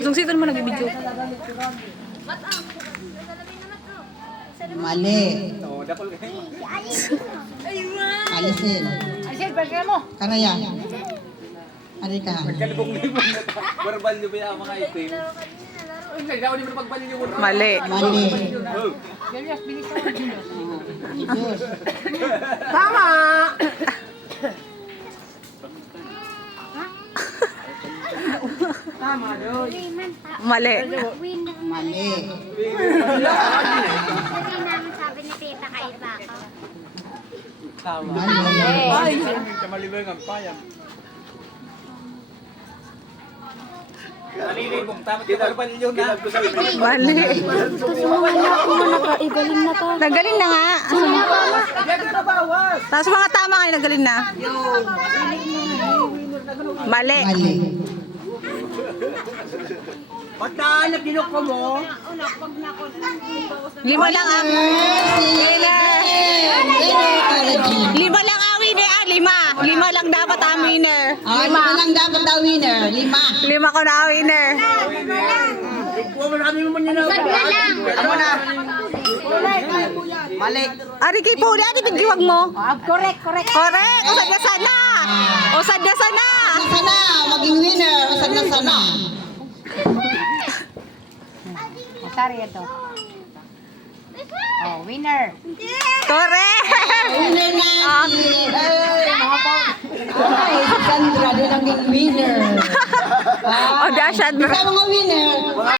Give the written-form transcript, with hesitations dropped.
Isang sito naman nag-video. Mali. Alisin. Alisin, pagkira mo. Karaya. Ari ka. Kalibong-libong na ta. Barbal nyo ba yung mga itim? Nagdaon nyo pagbal nyo mo. Mali. Mali. Julius, bilis mo. Diyos. Tama! Tama doon. Mali. Mali. Kasi namin sabi ni Tita kaiba ako. Mali. Kamalibong ang payam. Nalilibong. Tama dito. Barbal nyo na. Mali. Igaling na to. Nagaling na nga. Tapos mga tama kayo, nagaling na. Mali. Mali. Pagdaan, ginok ko mo. Lima lang ang winner. Lima lang ang winner. Lima. Lima lang dapat ang winner. Lima lang dapat daw winner. Lima. Lima ko na ang winner. Ano na? Mali. Ari kay Puli, ati bigdiwag mo. Correct, correct. Correct. Usad na sana. Usad na sana. Sana maging winner. Saan na sana? Sorry ito. Oh, winner. Correct. Winner na. Ay, si Sandra din ang winner. O, Dashad. Isa mga winner.